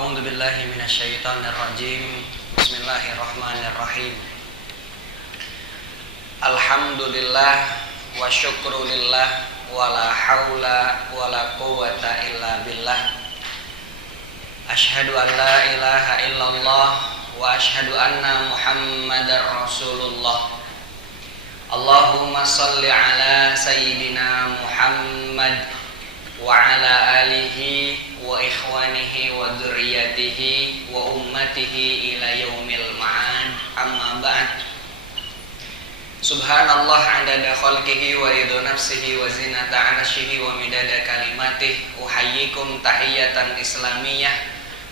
A'udzu billahi minasyaitonir rajim. Bismillahirrahmanirrahim. Alhamdulillah wa syukrulillah wala haula wala quwwata illa billah. Asyhadu an la ilaha illallah wa asyhadu anna Muhammadar Rasulullah. Allahumma shalli ala sayyidina Muhammad wa ala alihi wa ikhwanihi wa dzurriyyatihi wa ummatihi ila yaumil ma'ad. Amma ba'd. Subhanallah 'adada khalqihi wa ridha nafsihi wa zinata 'arsyihi wa midada kalimatih. Uhayyikum tahiyatan islamiyah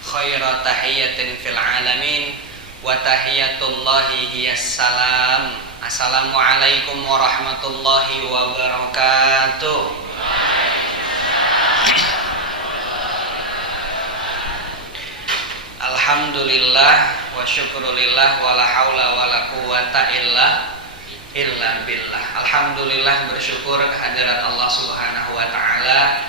khaira tahiyatin fil alamin wa tahiyatullahi hiyas salam. Assalamualaikum warahmatullahi wabarakatuh. Alhamdulillah wa syukrulillah wala haula wala quwwata illa billah. Alhamdulillah, bersyukur kehadirat Allah Subhanahu wa taala.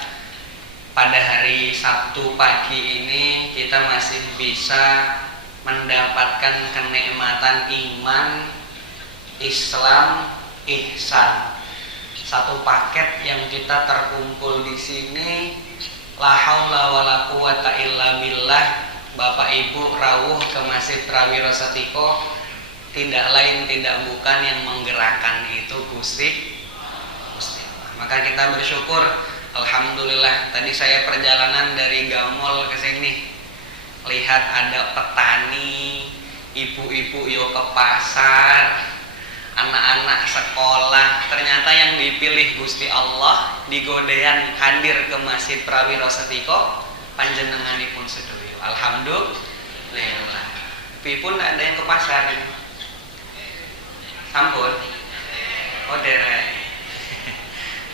Pada hari Sabtu pagi ini kita masih bisa mendapatkan kenikmatan iman, Islam, ihsan. Satu paket yang kita terkumpul di sini. La haula wala quwwata illa billah. Bapak Ibu rawuh ke Masjid Prawiro Setiko, tidak lain tidak bukan yang menggerakkan itu Gusti Allah. Maka kita bersyukur. Alhamdulillah, tadi saya perjalanan dari Gamol ke sini, lihat ada petani, ibu-ibu yuk ke pasar, anak-anak sekolah. Ternyata yang dipilih Gusti Allah digodean hadir ke Masjid Prawiro Setiko panjenenganipun sedaya. Alhamdulillah. Pipun ada yang ke pasar ini. Sampun. Oh derek.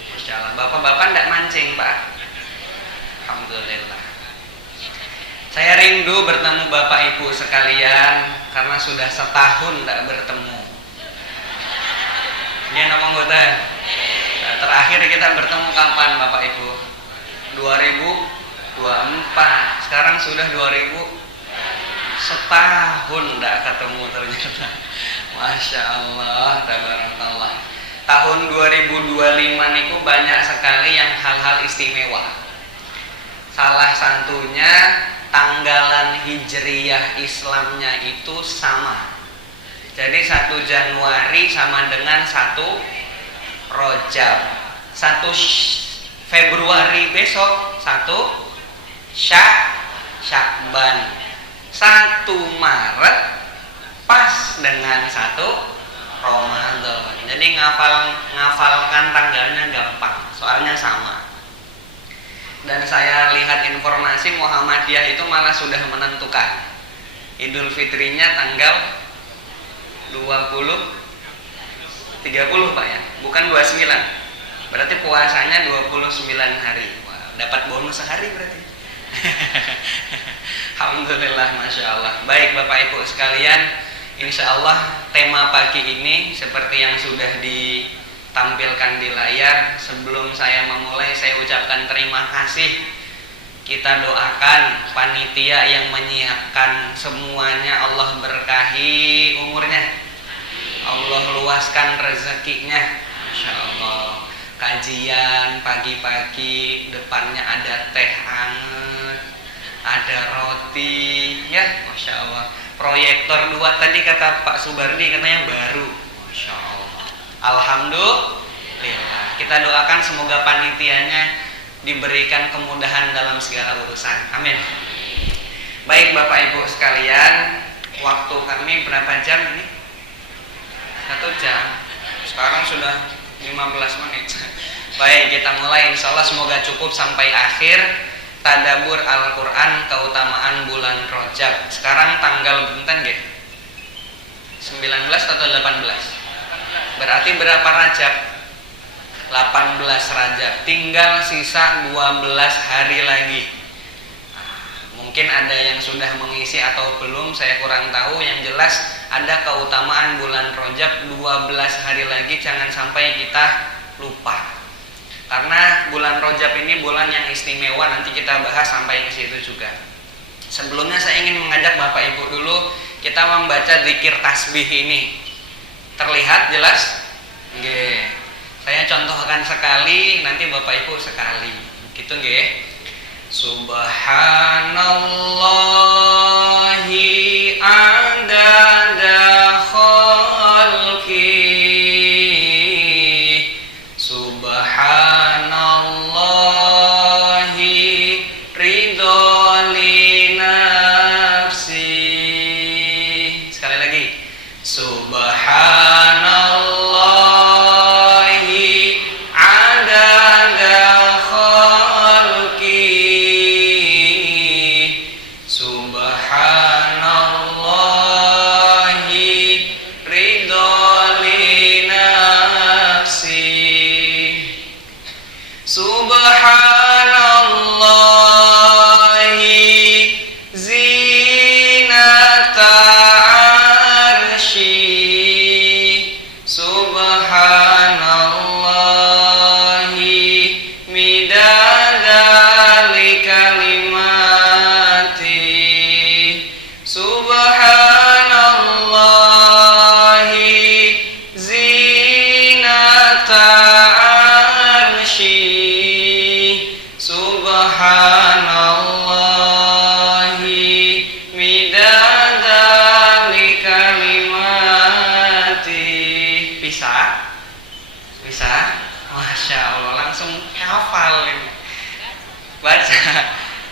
Masya Allah. Bapak-bapak tidak mancing, Pak. Alhamdulillah. Saya rindu bertemu Bapak Ibu sekalian karena sudah setahun tidak bertemu. Ini apa nggoten? Nah, terakhir kita bertemu kapan Bapak Ibu? 2024. Sekarang sudah 2000. Setahun tidak ketemu ternyata. Masya Allah, tabarakallah. Tahun 2025 niku banyak sekali yang hal-hal istimewa. Salah satunya tanggalan hijriyah Islamnya itu sama. Jadi 1 Januari sama dengan 1 Rajab. 1 Februari besok 1 Sya'ban. 1 Maret pas dengan 1 Ramadan. Jadi ngafalkan tanggalnya gampang, soalnya sama. Dan saya lihat informasi Muhammadiyah itu malah sudah menentukan Idul Fitrinya tanggal 30 Pak ya, bukan 29. Berarti puasanya 29 hari. Wah, dapat bonus sehari berarti. Alhamdulillah, Masya Allah. Baik Bapak Ibu sekalian, insya Allah tema pagi ini seperti yang sudah ditampilkan di layar. Sebelum saya memulai, saya ucapkan terima kasih. Kita doakan panitia yang menyiapkan semuanya, Allah berkahi umurnya, Allah luaskan rezekinya. Masya Allah. Kajian pagi-pagi, depannya ada teh hangat, ada roti, ya Masya Allah. Proyektor 2 tadi kata Pak Subardi katanya baru. Masya Allah. Alhamdulillah. Kita doakan semoga panitianya diberikan kemudahan dalam segala urusan. Amin. Baik Bapak Ibu sekalian, waktu kami berapa jam ini? 1 jam. Sekarang sudah 15 menit. Baik, kita mulai. Insya Allah semoga cukup sampai akhir tadabbur Al-Quran keutamaan bulan Rajab. Sekarang tanggal benten nggih? 19 atau 18? Berarti berapa Rajab? 18 Rajab. Tinggal sisa 12 hari lagi. Mungkin ada yang sudah mengisi atau belum, saya kurang tahu. Yang jelas ada keutamaan bulan Rajab 12 hari lagi, jangan sampai kita lupa. Karena bulan Rajab ini bulan yang istimewa, nanti kita bahas sampai ke situ juga. Sebelumnya saya ingin mengajak Bapak Ibu dulu kita membaca zikir tasbih ini. Terlihat jelas? Nggih. Saya contohkan sekali, nanti Bapak Ibu sekali. Gitu nggih. Subhanallahi adada khalqi, subhanallahi ridho li nafsi. Sekali lagi. Subhanallahi adada khalqi, subhanallahi ridho li nafsi, subhanallahi zinata arsy, subhanallahi midada kalimati, subhanallahi zinata arsy, subhanallahi midada kalimati. Bisa? Bisa? Masya Allah, langsung hafal ini. Baca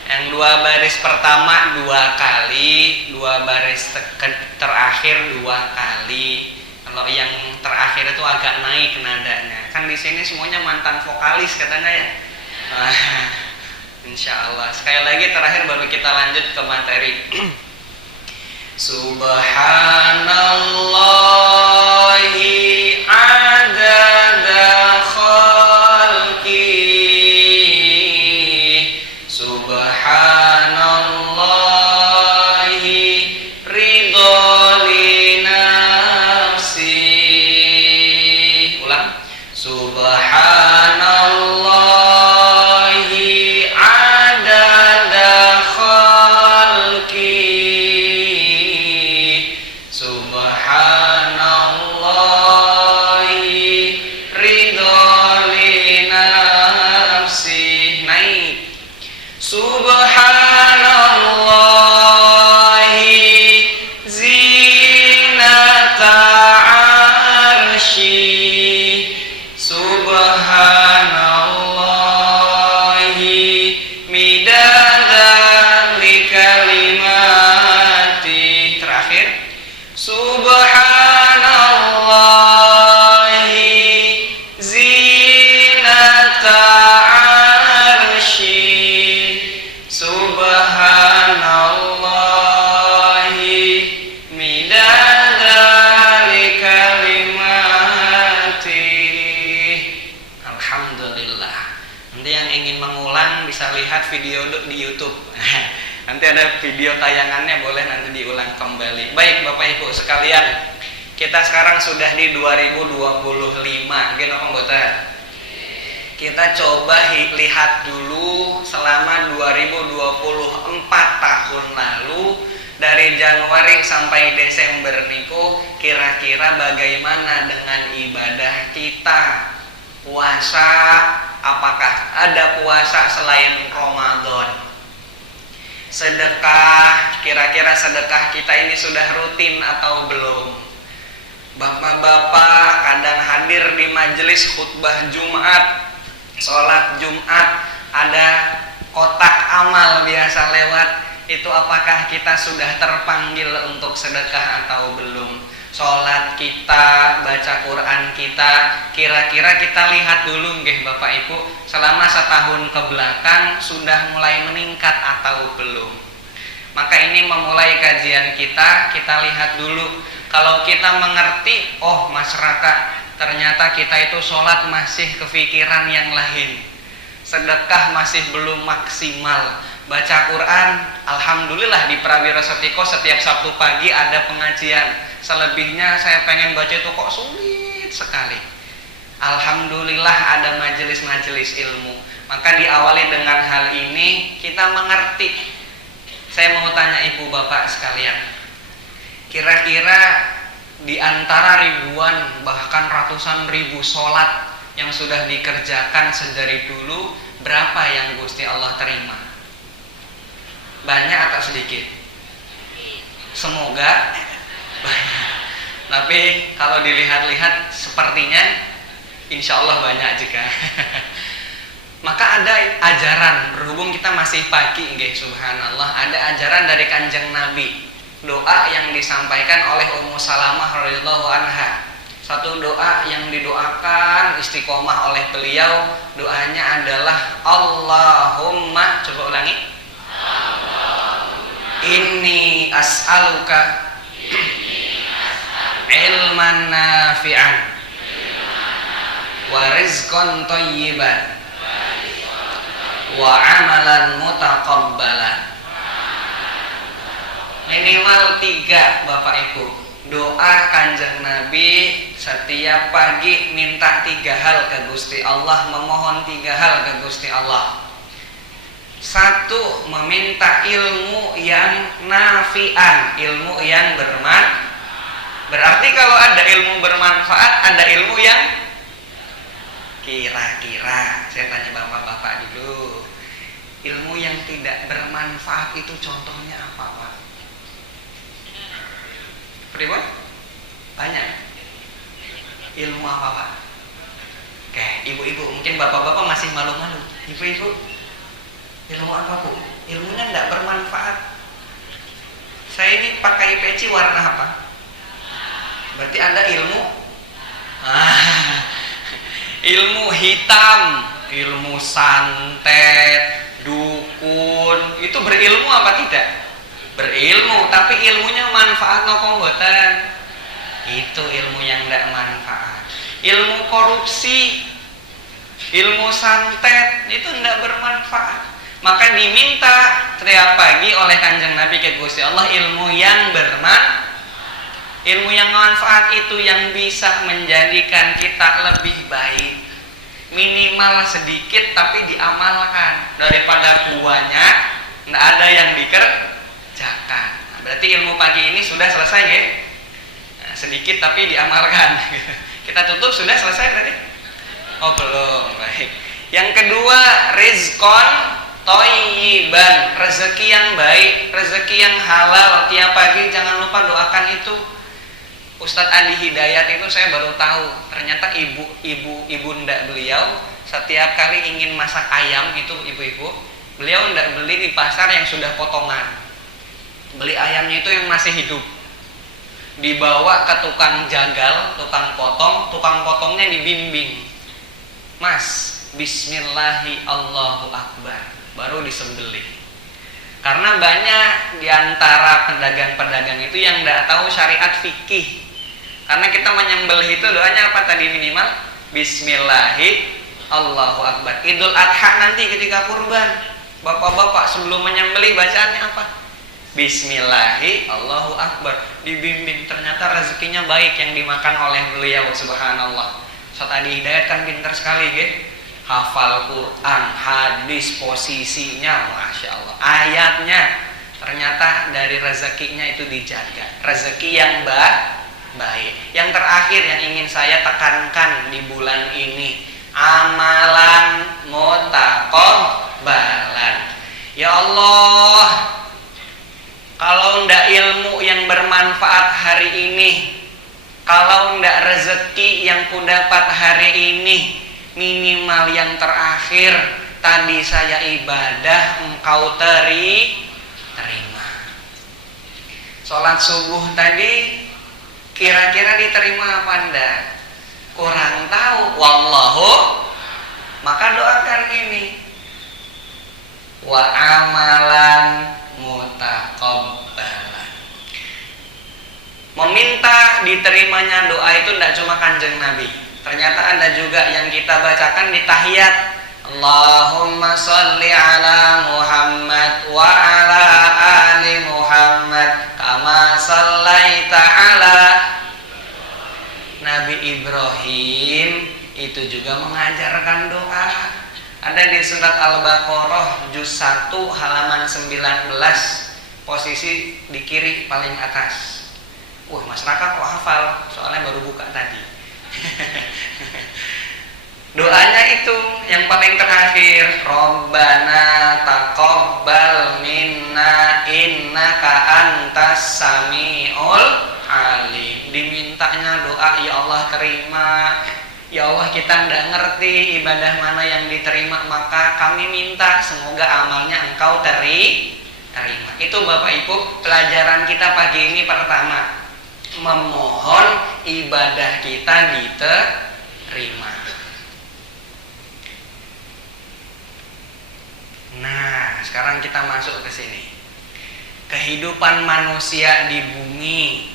yang 2 baris pertama 2 kali, 2 baris terakhir 2 kali. Kalau yang terakhir itu agak naik nadanya. Kan di sini semuanya mantan vokalis katanya ya. Insya Allah. Sekali lagi terakhir baru kita lanjut ke materi. Subhanallahi adada khalqi, subhanallahi ridho li nafsi. Ulang. Subhanallahi adada khalqi, subhanallahi ridho li nafsi. Naik. Subhanallahi zinata arsy, subhanallahi midada kalimati. Terakhir. Subhanallahi zinata arsy, subhanallahi midada kalimati. Alhamdulillah. Nanti yang ingin mengulang bisa lihat video di YouTube. Nanti ada video tayangannya, boleh nanti diulang kembali. Baik Bapak Ibu sekalian, kita sekarang sudah di 2025. Gini anggota. Kita coba lihat dulu selama 2024 tahun lalu, dari Januari sampai Desember niku kira-kira bagaimana dengan ibadah kita. Puasa, apakah ada puasa selain Ramadan? Sedekah, kira-kira sedekah kita ini sudah rutin atau belum? Bapak-bapak kadang hadir di majelis khutbah Jumat, sholat Jumat, ada kotak amal biasa lewat, itu apakah kita sudah terpanggil untuk sedekah atau belum? Sholat kita, baca Quran kita, kira-kira kita lihat dulu nggih Bapak Ibu, selama setahun ke belakang sudah mulai meningkat atau belum? Maka ini memulai kajian kita lihat dulu. Kalau kita mengerti, oh masyarakat, ternyata kita itu sholat masih kepikiran yang lain, sedekah masih belum maksimal, baca Quran, alhamdulillah di Prawira Setiko setiap Sabtu pagi ada pengajian. Selebihnya saya pengen baca itu kok sulit sekali. Alhamdulillah ada majelis-majelis ilmu. Maka diawali dengan hal ini, kita mengerti Saya mau tanya ibu bapak sekalian, kira-kira di antara ribuan bahkan ratusan ribu sholat yang sudah dikerjakan sedari dulu, berapa yang Gusti Allah terima? Banyak atau sedikit? Semoga banyak. Tapi kalau dilihat-lihat sepertinya insya Allah banyak juga. Maka ada ajaran, berhubung kita masih pagi, subhanallah, ada ajaran dari Kanjeng Nabi, doa yang disampaikan oleh Ummu Salamah radhiyallahu anha. Satu doa yang didoakan istiqomah oleh beliau, doanya adalah Allahumma, coba ulangi, inni as'aluka ilman nafi'an wa rizqan thayyiban wa amalan mutaqabbalan. Minimal 3 Bapak Ibu. Doa Kanjeng Nabi setiap pagi minta 3 hal ke Gusti Allah, memohon 3 hal ke Gusti Allah. 1, meminta ilmu yang nafi'an, ilmu yang bermanfaat. Berarti kalau ada ilmu bermanfaat, ada ilmu yang kira-kira, saya tanya bapak-bapak dulu, ilmu yang tidak bermanfaat itu contohnya apa, Pak? Pribon? Banyak. Ilmu apa, Pak? Oke, ibu-ibu, mungkin bapak-bapak masih malu-malu. Ibu-ibu, ilmu apa, Bu? Ilmunya tidak bermanfaat. Saya ini pakai peci warna apa? Berarti Anda ilmu? Ilmu hitam, ilmu santet, dukun, itu berilmu apa tidak? Berilmu, tapi ilmunya manfaat nopo mboten? Itu ilmu yang tidak manfaat. Ilmu korupsi, ilmu santet, itu tidak bermanfaat. Maka diminta setiap pagi oleh Kanjeng Nabi ke Gusti Allah ilmu yang bermanfaat. Ilmu yang manfaat itu yang bisa menjadikan kita lebih baik, minimal sedikit tapi diamalkan, daripada banyak tidak ada yang dikerjakan. Nah, berarti ilmu pagi ini sudah selesai ya? Nah, sedikit tapi diamalkan. Kita tutup, sudah selesai berarti? Oh belum, baik. Yang kedua, rizqon thayyiban, rezeki yang baik, rezeki yang halal. Tiap pagi jangan lupa doakan itu. Ustadz Adi Hidayat itu saya baru tahu, ternyata ibunda beliau setiap kali ingin masak ayam itu, ibu-ibu, beliau tidak beli di pasar yang sudah potongan, beli ayamnya itu yang masih hidup, dibawa ke tukang jagal, tukang potongnya dibimbing, Mas, Bismillahi Allahu Akbar, baru disembelih. Karena banyak diantara pedagang-pedagang itu yang tidak tahu syariat fikih. Karena kita menyembelih itu doanya apa tadi minimal? Bismillahi Allahu Akbar. Idul Adha nanti ketika kurban, bapak-bapak sebelum menyembelih bacaannya apa? Bismillahi Allahu Akbar. Dibimbing, ternyata rezekinya baik yang dimakan oleh beliau, subhanallah. Ustaz Adi Hidayat kan pintar sekali gitu. Hafal Quran, hadis, posisinya, masya Allah, ayatnya, ternyata dari rezekinya itu dijaga, rezeki yang baik. Yang terakhir yang ingin saya tekankan di bulan ini, amalan mutaqabbalan. Ya Allah, kalau ndak ilmu yang bermanfaat hari ini, kalau ndak rezeki yang kudapat hari ini, minimal yang terakhir tadi saya ibadah engkau terima. Sholat subuh tadi kira-kira diterima apa enggak? Kurang tahu, wallahu. Maka doakan ini, wa amalan mutaqabbalan. Meminta diterimanya doa itu tidak cuma Kanjeng Nabi, ternyata ada juga yang kita bacakan di tahiyat. Allahumma sholli ala Muhammad wa ala ali Muhammad kama shallaita ala Nabi Ibrahim. Itu juga mengajarkan doa. Ada di surat Al-Baqarah juz 1 halaman 19. posisi di kiri paling atas. Wah, Mas Raka kok hafal? Soalnya baru buka tadi. Doanya itu yang paling terakhir, Rabbana taqabbal minna innaka antas samiul alim. Dimintanya doa, ya Allah terima. Ya Allah, kita tidak ngerti ibadah mana yang diterima, maka kami minta semoga amalnya Engkau terima. Itu Bapak Ibu pelajaran kita pagi ini pertama, memohon ibadah kita diterima. Nah, sekarang kita masuk ke sini. Kehidupan manusia di bumi.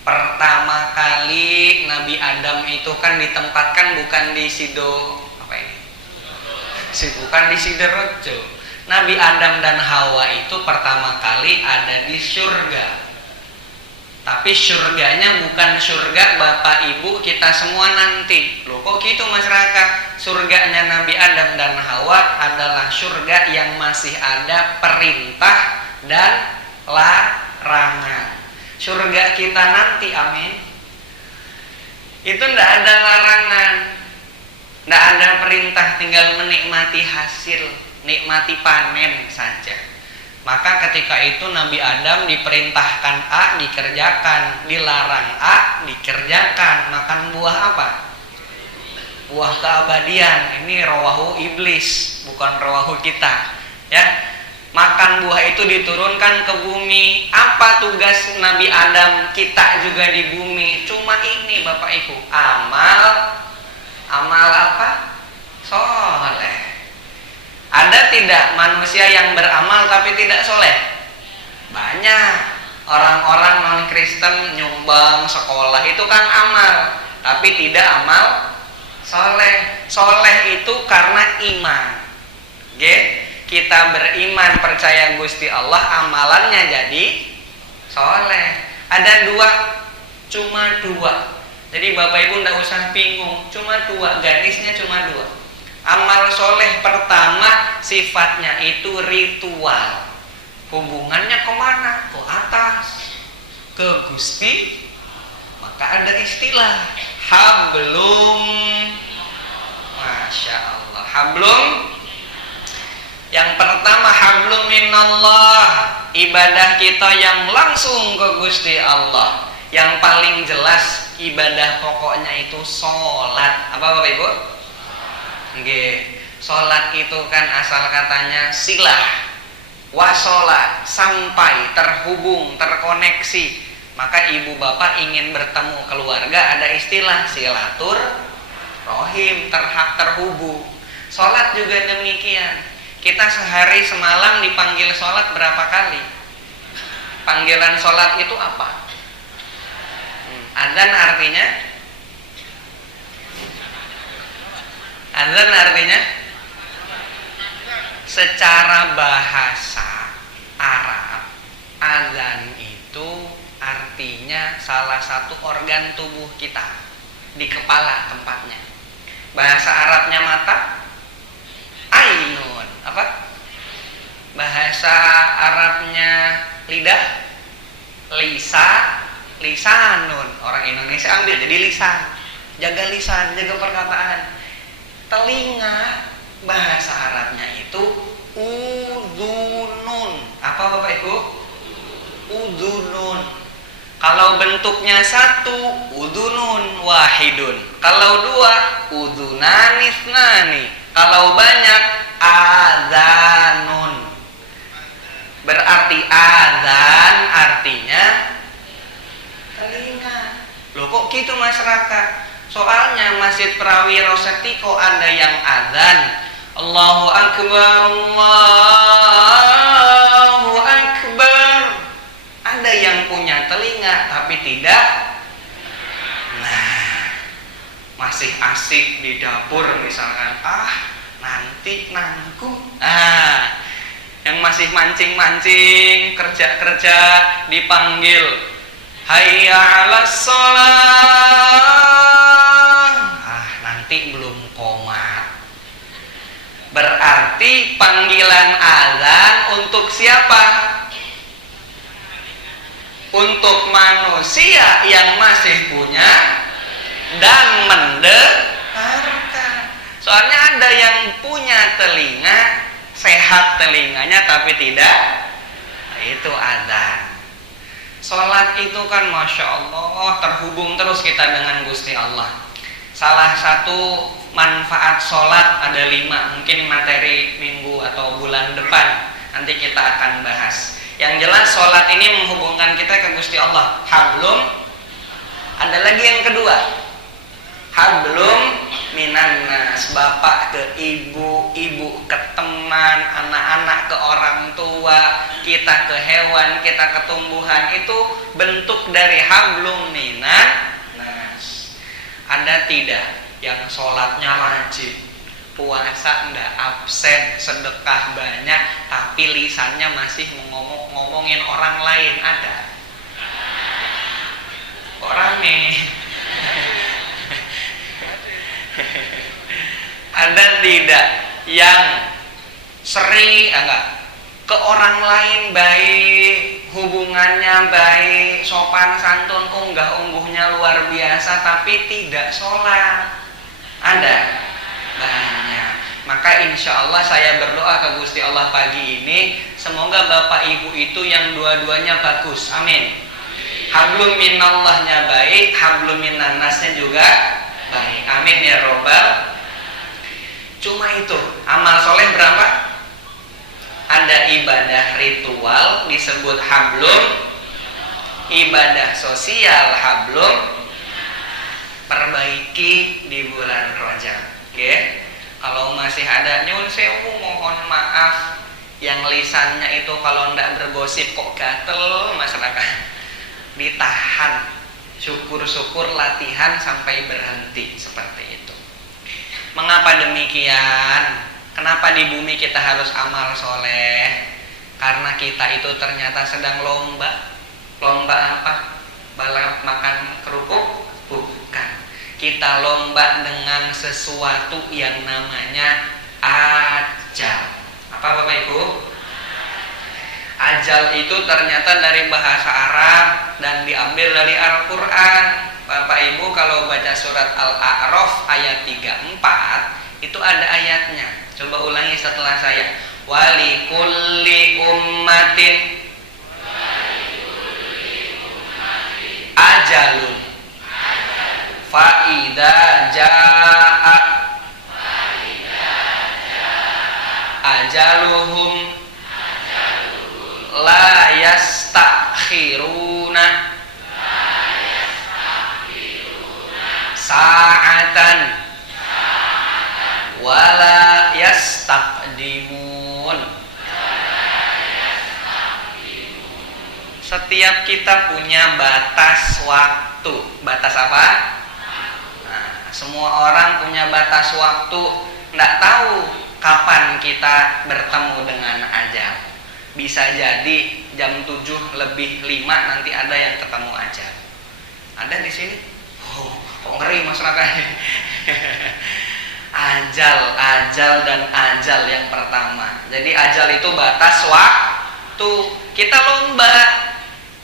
Pertama kali Nabi Adam itu kan ditempatkan bukan di bukan di Sidorejo. Nabi Adam dan Hawa itu pertama kali ada di surga. Tapi surganya bukan surga Bapak Ibu kita semua nanti. Loh kok gitu Mas Raka? Surganya Nabi Adam dan Hawa adalah surga yang masih ada perintah dan larangan. Surga kita nanti, amin, itu tidak ada larangan, tidak ada perintah, tinggal menikmati hasil, nikmati panen saja. Maka ketika itu Nabi Adam diperintahkan A, dikerjakan, dilarang A, dikerjakan. Makan buah apa? Buah keabadian. Ini rawahu iblis, bukan rawahu kita. Ya, makan buah itu diturunkan ke bumi. Apa tugas Nabi Adam, kita juga di bumi? Cuma ini Bapak Ibu, amal apa? Soleh. Ada tidak manusia yang beramal tapi tidak soleh? Banyak. Orang-orang non-Kristen nyumbang sekolah itu kan amal, tapi tidak amal soleh. Soleh itu karena iman. Kita beriman, percaya Gusti Allah, amalannya jadi soleh. Ada dua, cuma dua. Jadi Bapak Ibu tidak usah bingung, cuma dua, garisnya cuma dua. Amal soleh pertama sifatnya itu ritual. Hubungannya kemana? Ke atas, ke Gusti. Maka ada istilah hablum. Masya Allah, hablum. Yang pertama hablum minallah, ibadah kita yang langsung ke Gusti Allah. Yang paling jelas ibadah pokoknya itu sholat. Apa Bapak Ibu? Sholat itu kan asal katanya silah, wasolat, sampai, terhubung, terkoneksi. Maka ibu bapak ingin bertemu keluarga, ada istilah silatur rohim, terhubung. Sholat juga demikian. Kita sehari semalam dipanggil sholat berapa kali? Panggilan sholat itu apa? Adzan artinya? Adzan artinya? Secara bahasa Arab, adzan itu artinya salah satu organ tubuh kita, di kepala tempatnya. Bahasa Arabnya mata, ainun. Apa? Bahasa Arabnya lidah, lisanun. Orang Indonesia ambil jadi lisan. Jaga lisan, jaga perkataan. Telinga, bahasa Arabnya itu udhunun. Apa Bapak Ibu? Udhunun. Kalau bentuknya satu, udhunun wahidun. Kalau dua, udhunanisnani. Kalau banyak, adzanun. Berarti adzan artinya telinga. Loh kok gitu masyarakat? Soalnya Masjid Prawiro Setiko ada yang adzan, Allahu Akbar, Allahu Akbar. Ada yang punya telinga tapi tidak. Nah, masih asik di dapur misalkan, nanti nanggung. Yang masih mancing-mancing, kerja-kerja dipanggil, hayya 'alas shalah. Nanti belum qomat. Berarti panggilan azan untuk siapa? untuk manusia yang masih punya dan mendengarkan. Soalnya ada yang punya telinga, sehat telinganya tapi tidak, itu adzan. Sholat itu kan Masya Allah terhubung terus kita dengan Gusti Allah. Salah satu manfaat sholat ada 5, mungkin materi minggu atau bulan depan nanti kita akan bahas. Yang jelas sholat ini menghubungkan kita ke Gusti Allah. Hablum, ada lagi yang kedua, hablum minan nas, bapak ke ibu, ibu ke teman, anak-anak ke orang tua, kita ke hewan, kita ke tumbuhan. Itu bentuk dari hablum minan nas. Ada tidak yang sholatnya rajin, puasa ndak absen, sedekah banyak, tapi lisannya masih ngomongin orang lain? Ada? Kok rame? Ada tidak yang sering ke orang lain baik, hubungannya baik, sopan santun, unggah-ungguhnya luar biasa, tapi tidak sholat? Ada? Banyak. Maka insya Allah saya berdoa ke Gusti Allah pagi ini, semoga bapak ibu itu yang dua-duanya bagus. Amin. Hablum minallahnya baik, hablum minannasnya juga baik. Amin ya robbal. Cuma itu, amal soleh berapa? Ada ibadah ritual disebut hablum, ibadah sosial hablum, perbaiki di bulan Rajab. Oke? Kalau masih ada nyun sewu, mohon maaf, yang lisannya itu kalau ndak bergosip kok gatel masyarakat, ditahan, syukur-syukur latihan sampai berhenti seperti itu. Mengapa demikian? Kenapa di bumi kita harus amal soleh? Karena kita itu ternyata sedang lomba. Lomba apa? Balap makan kerupuk? Bukan. Kita lomba dengan sesuatu yang namanya ajal. Apa Bapak Ibu? Ajal itu ternyata dari bahasa Arab dan diambil dari Al-Quran. Bapak Ibu kalau baca surat Al-A'raf ayat 34 itu ada ayatnya. Coba ulangi setelah saya. Walikulli ummatin ajalun fa'idha ja'a ajaluhum la yastakhiruna sa'atan wala yastaqdimun. Setiap kita punya batas waktu. Batas apa? Nah, semua orang punya batas waktu. Nggak tahu kapan kita bertemu dengan ajal. Bisa jadi jam 7 lebih 5 nanti ada yang ketemu ajal. Ada di sini? Oh, kok ngeri masyarakatnya. Ajal dan ajal yang pertama. Jadi ajal itu batas waktu. Kita lomba.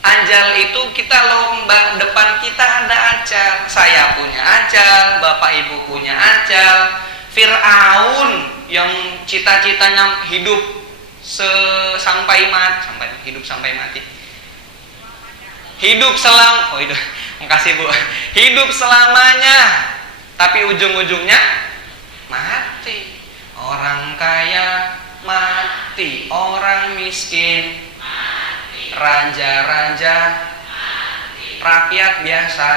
Ajal itu kita lomba. Depan kita ada ajal. Saya punya ajal, Bapak Ibu punya ajal. Fir'aun yang cita-citanya hidup sampai mati. Hidup selam. Oh itu. Makasih Bu. Hidup selamanya. Tapi ujung-ujungnya mati. Orang kaya mati, orang miskin mati, raja-raja mati, rakyat biasa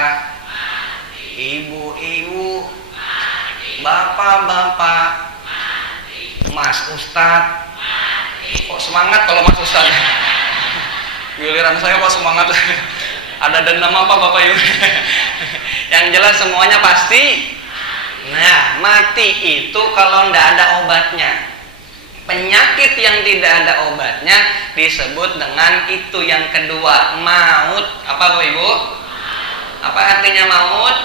mati, ibu-ibu mati, bapak-bapak mati, mas ustad mati. Kok semangat kalau mas ustad? Giliran saya kok semangat. Ada dendam apa Bapak Ibu? Yang jelas semuanya pasti. Nah, mati itu kalau tidak ada obatnya. Penyakit yang tidak ada obatnya disebut dengan itu yang kedua, maut. Apa Bapak Ibu? Apa artinya maut?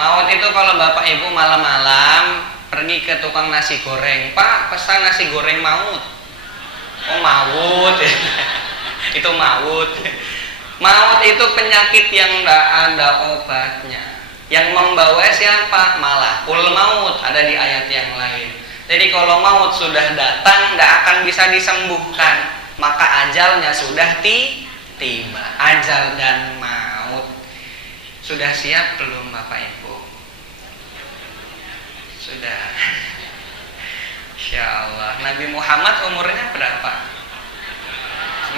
Maut itu kalau Bapak Ibu malam-malam pergi ke tukang nasi goreng, Pak pesan nasi goreng maut. Oh maut. Itu maut. Maut itu penyakit yang tidak ada obatnya. Yang membawa siapa? Malakul maut, ada di ayat yang lain. Jadi kalau maut sudah datang tidak akan bisa disembuhkan, maka ajalnya sudah tiba. Ajal dan maut. Sudah siap belum Bapak Ibu? Sudah. Insya Allah. Nabi Muhammad umurnya berapa?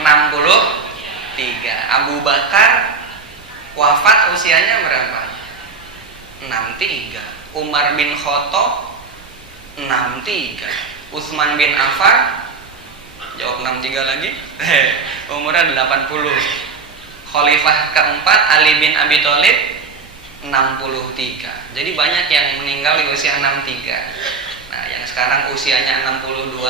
63. Abu Bakar wafat usianya berapa? 63. Umar bin Khattab 63. Utsman bin Affan jawab 63 lagi. Umurnya 80. Khalifah keempat Ali bin Abi Thalib 63. Jadi banyak yang meninggal di usia 63. Nah, yang sekarang usianya 62.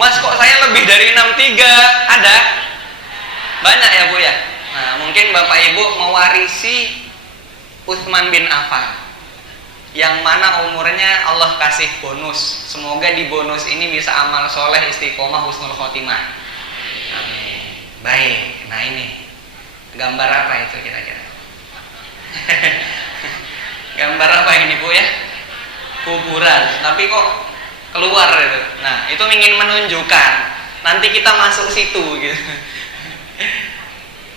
Mas kok saya lebih dari 63? Ada? Banyak ya Bu ya? Nah, mungkin Bapak Ibu mewarisi Utsman bin Affan, yang mana umurnya Allah kasih bonus. Semoga di bonus ini bisa amal soleh, istiqomah, husnul khotimah. Amin. Baik, nah ini gambar apa itu kira-kira? Gambar apa ini Bu ya? Kuburan, tapi kok keluar itu. Nah, itu ingin menunjukkan nanti kita masuk situ gitu.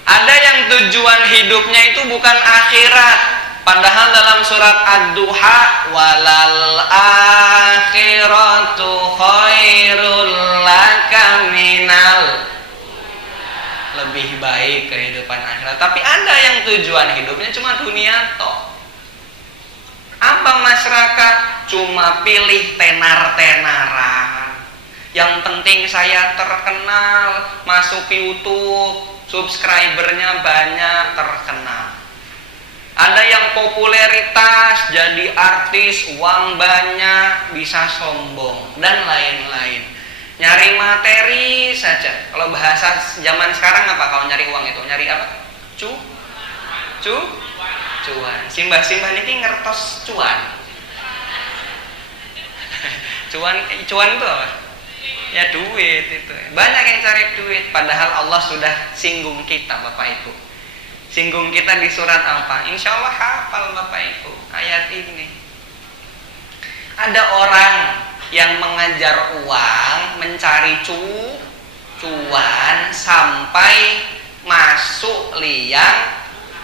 Ada yang tujuan hidupnya itu bukan akhirat, padahal dalam surat Ad-Duha, walal akhiratu khairul laka minal, lebih baik kehidupan akhirat. Tapi ada yang tujuan hidupnya cuma dunia toh. Apa masyarakat? Cuma pilih tenar-tenaran. Yang penting saya terkenal, masuk YouTube, subscribernya banyak, terkenal. Ada yang popularitas, jadi artis, uang banyak, bisa sombong, dan lain-lain. Nyari materi saja. Kalau bahasa zaman sekarang apa? Kalau nyari uang itu nyari apa? Cuan. Simbah-simbah ini ngertos cuan. Cuan itu apa? Ya duit itu. Banyak yang cari duit, padahal Allah sudah singgung kita Bapak Ibu. Singgung kita di surat apa? Insya Allah hafal Bapak Ibu ayat ini. Ada orang yang mengejar uang, mencari cuan sampai masuk liang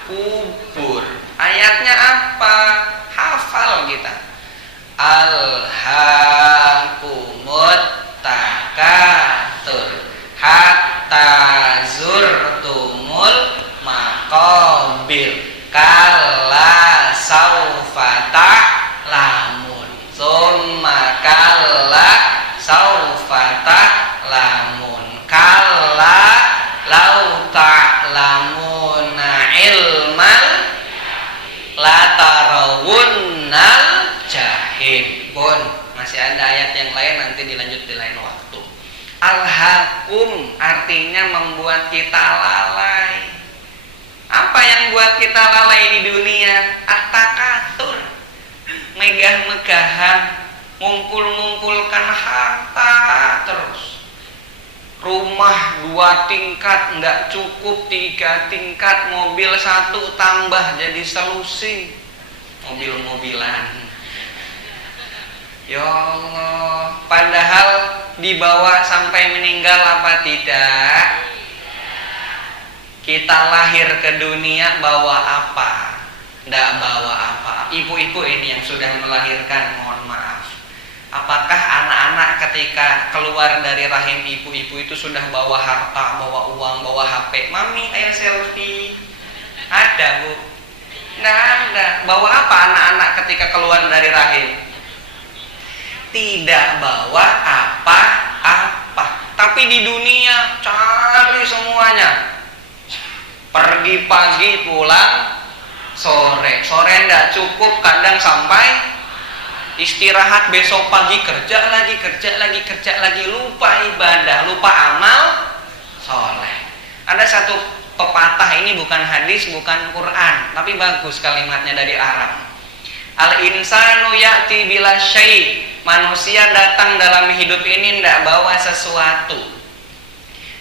kubur. Ayatnya apa? Hafal kita. Alhaakumut takatsur hatta zurtumul maqabir kalla saufa ta'lamun summa kalla saufa ta'lamun kalla lau ta'lamuna ilmal la tarawunnal jahim. Masih ada ayat yang lain, nanti dilanjut di lain waktu. Alhaakum artinya membuat kita lalai. Apa yang buat kita lalai di dunia? At-takatsur, megah-megahan, ngumpul-ngumpulkan harta terus. Rumah 2 tingkat nggak cukup, 3 tingkat, mobil 1 tambah jadi selusin, mobil-mobilan. Ya Allah, padahal dibawa sampai meninggal apa tidak? Kita lahir ke dunia bawa apa? Tidak bawa apa. Ibu-ibu ini yang sudah melahirkan, mohon maaf. Apakah anak-anak ketika keluar dari rahim ibu-ibu itu sudah bawa harta, bawa uang, bawa HP? Mami, ayo selfie. Ada Bu? Tidak ada. Bawa apa anak-anak ketika keluar dari rahim? Tidak bawa apa-apa. Tapi di dunia cari semuanya. Pergi pagi, pulang sore. Sore tidak cukup, kadang sampai istirahat, besok pagi kerja lagi, lupa ibadah, lupa amal soleh. Ada satu pepatah, ini bukan hadis, bukan Quran, tapi bagus kalimatnya, dari Arab. Al insanu ya'ti bila syai', Manusia datang dalam hidup ini tidak bawa sesuatu.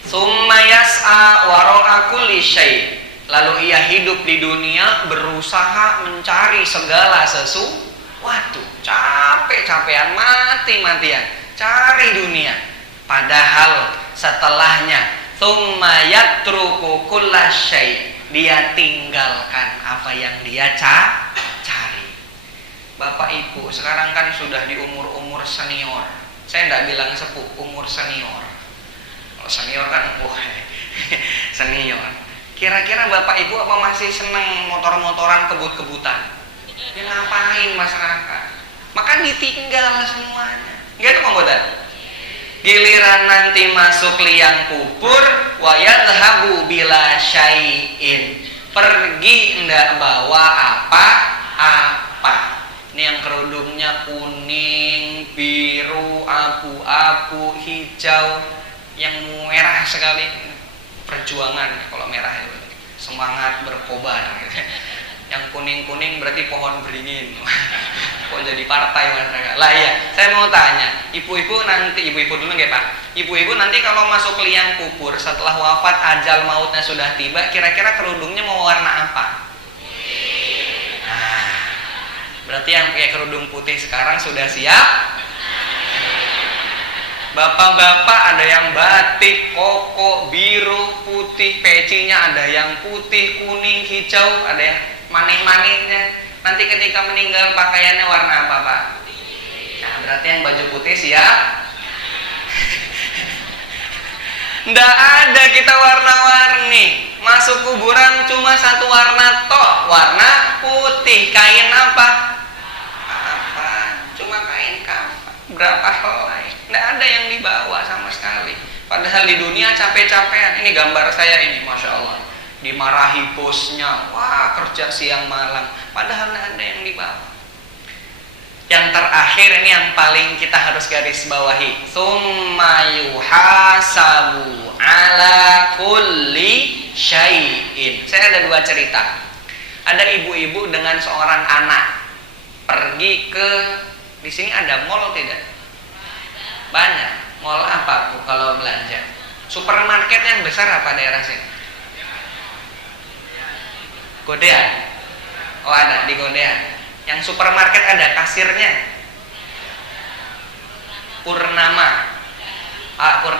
Tsumma yas'a wara'a kulli syai'. Lalu ia hidup di dunia berusaha mencari segala sesuatu. Capek-capean, mati-matian cari dunia. Padahal setelahnya tsumma yatruku kulla syai'. Dia tinggalkan apa yang dia cari. Bapak Ibu, sekarang kan sudah di umur-umur senior. Saya tidak bilang sepuh, umur senior. Kalau senior kan, senior. Kira-kira Bapak Ibu apa masih seneng motor-motoran kebut-kebutan? Ya ngapain masyarakat? Maka ditinggal semuanya. Gitu kompodan. Giliran nanti masuk liang kubur, wa yadhhabu bila syai'in. Pergi ndak bawa apa-apa. Ini yang kerudungnya kuning, biru, abu-abu, hijau, yang merah sekali. Perjuangan kalau merah itu. Semangat berkobar. Yang kuning-kuning berarti pohon beringin. Kok jadi partai masyarakat? Lah iya, saya mau tanya, ibu-ibu nanti, ibu-ibu dulu nggak Pak? Ibu-ibu nanti kalau masuk liang kubur setelah wafat ajal mautnya sudah tiba, kira-kira kerudungnya mau warna apa? Nah, berarti yang pakai kerudung putih sekarang sudah siap? Bapak-bapak ada yang batik, koko, biru, putih, pecinya ada yang putih, kuning, hijau, ada yang manis-manisnya. Nanti ketika meninggal pakaiannya warna apa Pak? Nah berarti yang baju putih siap? Nggak ada kita warna-warni. Masuk kuburan cuma satu warna tok, warna putih. Kain apa? Apa? Cuma kain kafan. Berapa helai? Nggak ada yang dibawa sama sekali. Padahal di dunia capek-capean. Ini gambar saya ini, Masya Allah. Dimarahi bosnya, wah kerja siang malam, padahal tidak ada yang dibawa. Yang terakhir ini yang paling kita harus garis bawahi, tsumma yuhasabu ala kulli syai'in. Saya ada dua cerita. Ada ibu-ibu dengan seorang anak pergi ke, di sini ada mall tidak? Banyak. Mall apa Bu kalau belanja? Supermarket yang besar apa daerah sini? Godean. Oh ada di Godean. Yang supermarket ada kasirnya. Purnama.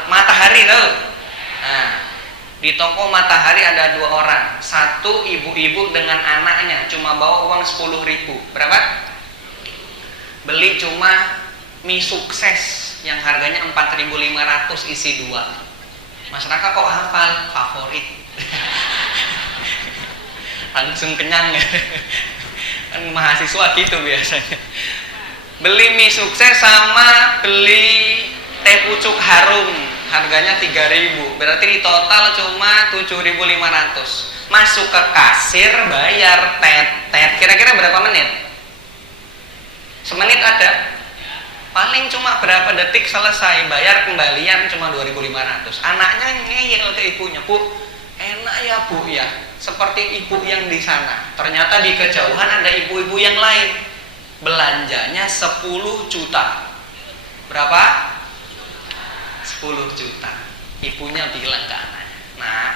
Matahari tahu? Nah, di toko Matahari ada dua orang. Satu ibu-ibu dengan anaknya cuma bawa uang 10.000. Berapa? Beli cuma mie sukses yang harganya 4.500 isi 2. Masyarakat kok hafal? Favorit. Langsung kenyang ya. Kan mahasiswa gitu biasanya. Beli mie sukses sama beli teh pucuk harum, harganya 3.000. Berarti di total cuma 7.500. Masuk ke kasir, bayar tet. Kira-kira berapa menit? Semenit ada? Paling cuma berapa detik selesai, bayar kembalian cuma 2.500. Anaknya ngeyel ke ibunya, "Bu, enak ya Bu ya, seperti ibu yang di sana." Ternyata di kejauhan ada ibu-ibu yang lain. Belanjanya 10 juta. Berapa? 10 juta. Ibunya bilang ke anaknya, "Nah,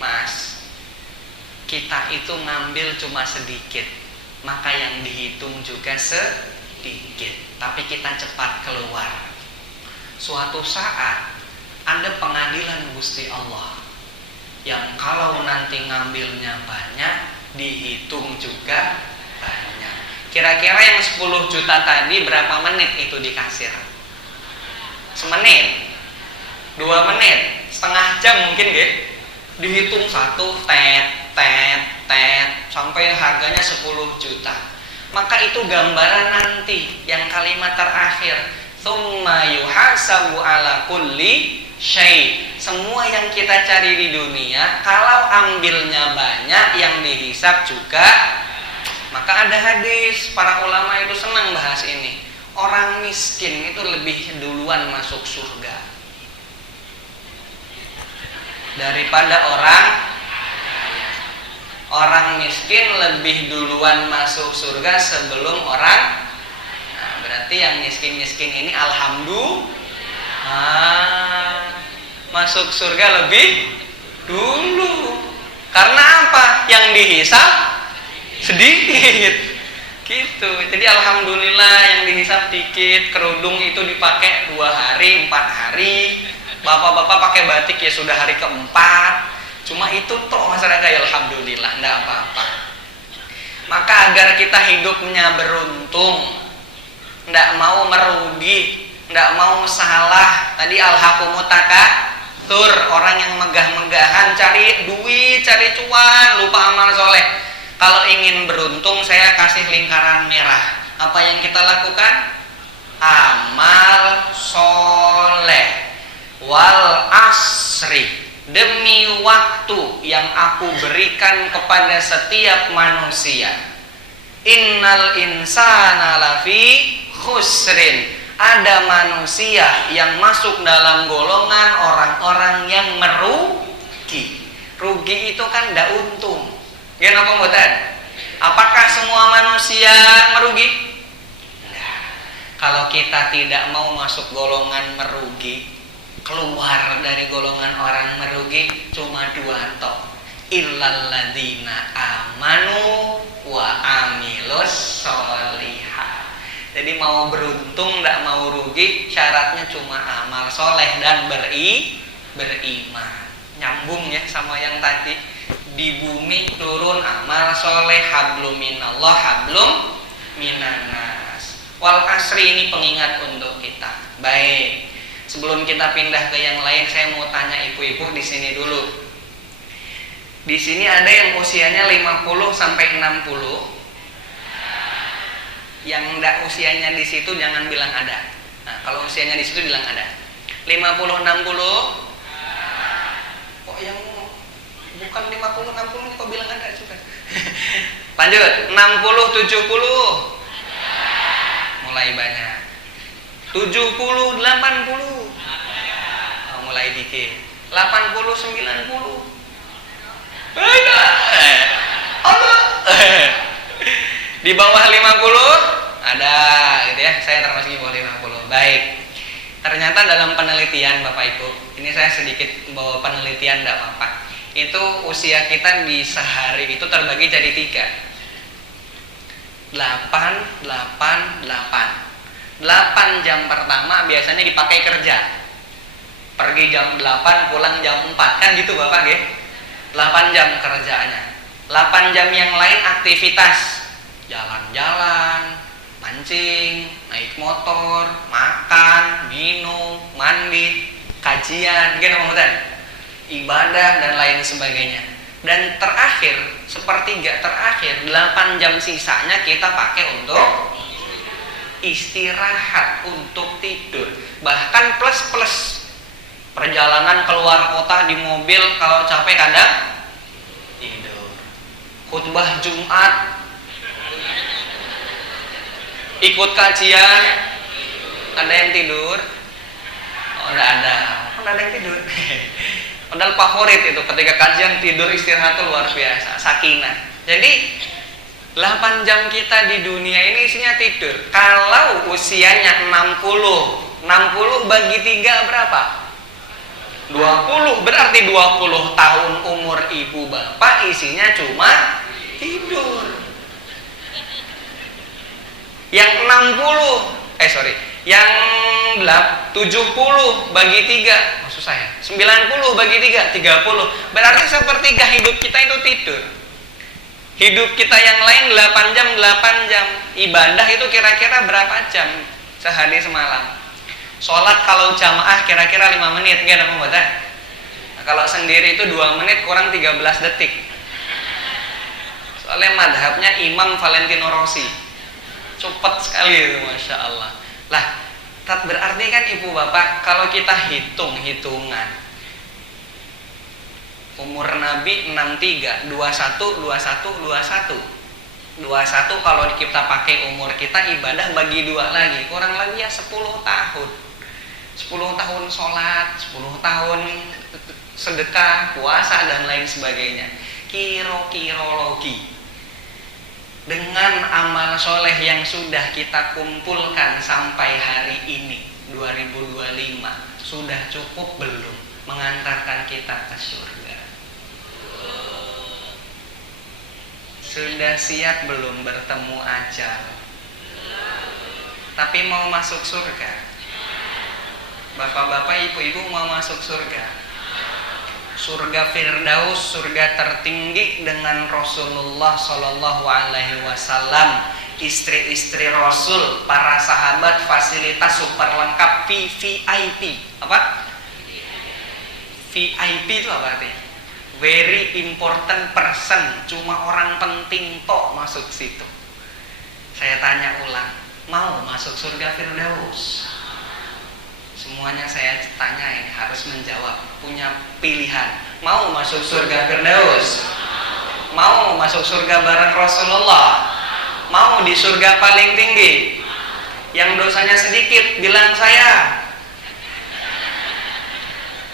Mas, kita itu ngambil cuma sedikit, maka yang dihitung juga sedikit, tapi kita cepat keluar. Suatu saat ada pengadilan Gusti Allah yang kalau nanti ngambilnya banyak, dihitung juga banyak." Kira-kira yang 10 juta tadi berapa menit itu di kasir? Semenit? 2 menit? Setengah jam mungkin ya? Dihitung satu, tet, sampai harganya 10 juta. Maka itu gambaran nanti yang kalimat terakhir, tsumma yuhasabu ala kulli syai'. Semua yang kita cari di dunia, kalau ambilnya banyak, yang dihisab juga. Maka ada hadis, para ulama itu senang bahas ini. Orang miskin itu lebih duluan masuk surga daripada orang miskin lebih duluan masuk surga sebelum orang. Nah, berarti Berarti yang miskin-miskin ini alhamdulillah masuk surga lebih dulu. Karena apa? Yang dihisab sedikit gitu. Jadi alhamdulillah yang dihisab dikit. Kerudung itu dipakai 2 hari 4 hari. Bapak-bapak pakai batik ya sudah hari keempat. Cuma itu toh masyarakat ya alhamdulillah, enggak apa-apa. Maka agar kita hidupnya beruntung, enggak mau merugi, enggak mau salah. Tadi alhaqumut takatsur, orang yang megah-megahan cari duit, cari cuan, lupa amal soleh. Kalau ingin beruntung, saya kasih lingkaran merah. Apa yang kita lakukan? Amal soleh. Wal asri, demi waktu yang aku berikan kepada setiap manusia. Innal insana lafi khusrin. Ada manusia yang masuk dalam golongan orang-orang yang merugi. Rugi itu kan tidak untung. Kenapa mboten? Apakah semua manusia merugi? Nah, kalau kita tidak mau masuk golongan merugi, keluar dari golongan orang merugi, cuma 2 tok. Illal ladzina amanu wa amilus sholihah. Jadi mau beruntung, tidak mau rugi, syaratnya cuma amal soleh dan beriman. Nyambung ya sama yang tadi. Di bumi turun amal soleh, hablum minallah, hablum minannas. Wal asri ini pengingat untuk kita. Baik, sebelum kita pindah ke yang lain, saya mau tanya ibu-ibu di sini dulu. Di sini ada yang usianya 50 sampai 60. Yang enggak usianya di situ jangan bilang ada. Nah, kalau usianya di situ bilang ada. 50 60. Kok yang bukan 50 60 kok bilang ada juga. Lanjut, 60 70. Mulai banyak. 70 80. Oh, mulai dikit. 80 90. Banyak. Allah. Di bawah 50 ada gitu ya. Saya termasuk di bawah 50. Baik. Ternyata dalam penelitian Bapak Ibu, ini saya sedikit bawa penelitian enggak apa-apa. Itu usia kita di sehari itu terbagi jadi 3. 8 8 8. 8 jam pertama biasanya dipakai kerja. Pergi jam 8, pulang jam 4. Kan gitu Bapak ya? 8 jam kerjaannya. 8 jam yang lain aktivitas. Jalan-jalan, mancing, naik motor, makan, minum, mandi, kajian, gitu ibadah dan lain sebagainya. Dan terakhir, sepertiga terakhir, 8 jam sisanya kita pakai untuk istirahat, untuk tidur. Bahkan plus perjalanan keluar kota di mobil, kalau capek kadang tidur. Khutbah Jumat, ikut kajian, ada yang tidur? Oh, enggak ada. Oh, enggak ada yang tidur. Padahal favorit itu ketika kajian tidur istirahat itu luar biasa, sakinah. Jadi 8 jam kita di dunia ini isinya tidur. Kalau usianya 60 bagi 3 berapa? 20. Berarti 20 tahun umur ibu bapak isinya cuma tidur. Yang 70 bagi 3, maksud saya 90 bagi 3, 30. Berarti sepertiga hidup kita itu tidur. Hidup kita yang lain 8 jam. Ibadah itu kira-kira berapa jam sehari semalam? Sholat kalau jamaah kira-kira 5 menit, nggak ada pembatas. Nah, kalau sendiri itu 2 menit kurang 13 detik. Soalnya madhabnya Imam Valentino Rossi. Cepet sekali itu, Masya Allah. Lah, berarti kan ibu bapak, kalau kita hitungan umur Nabi 63, 21 kalau kita pakai umur kita ibadah bagi 2 lagi, kurang lagi ya 10 tahun. 10 tahun sholat, 10 tahun sedekah, puasa dan lain sebagainya. Kirologi. dengan amal soleh yang sudah kita kumpulkan sampai hari ini 2025 sudah cukup belum mengantarkan kita ke surga? Sudah siap belum bertemu ajal? Tapi mau masuk surga? Bapak-bapak, ibu-ibu mau masuk surga? Surga Firdaus, surga tertinggi dengan Rasulullah Shallallahu Alaihi Wasallam, istri-istri Rasul, para sahabat, fasilitas super lengkap, VIP. Apa? VIP itu apa artinya? Very important person, cuma orang penting tok masuk situ. Saya tanya ulang, mau masuk surga Firdaus? Semuanya saya tanyain harus menjawab, punya pilihan. Mau masuk surga Firdaus? Mau masuk surga bareng Rasulullah? Mau di surga paling tinggi? Yang dosanya sedikit bilang saya.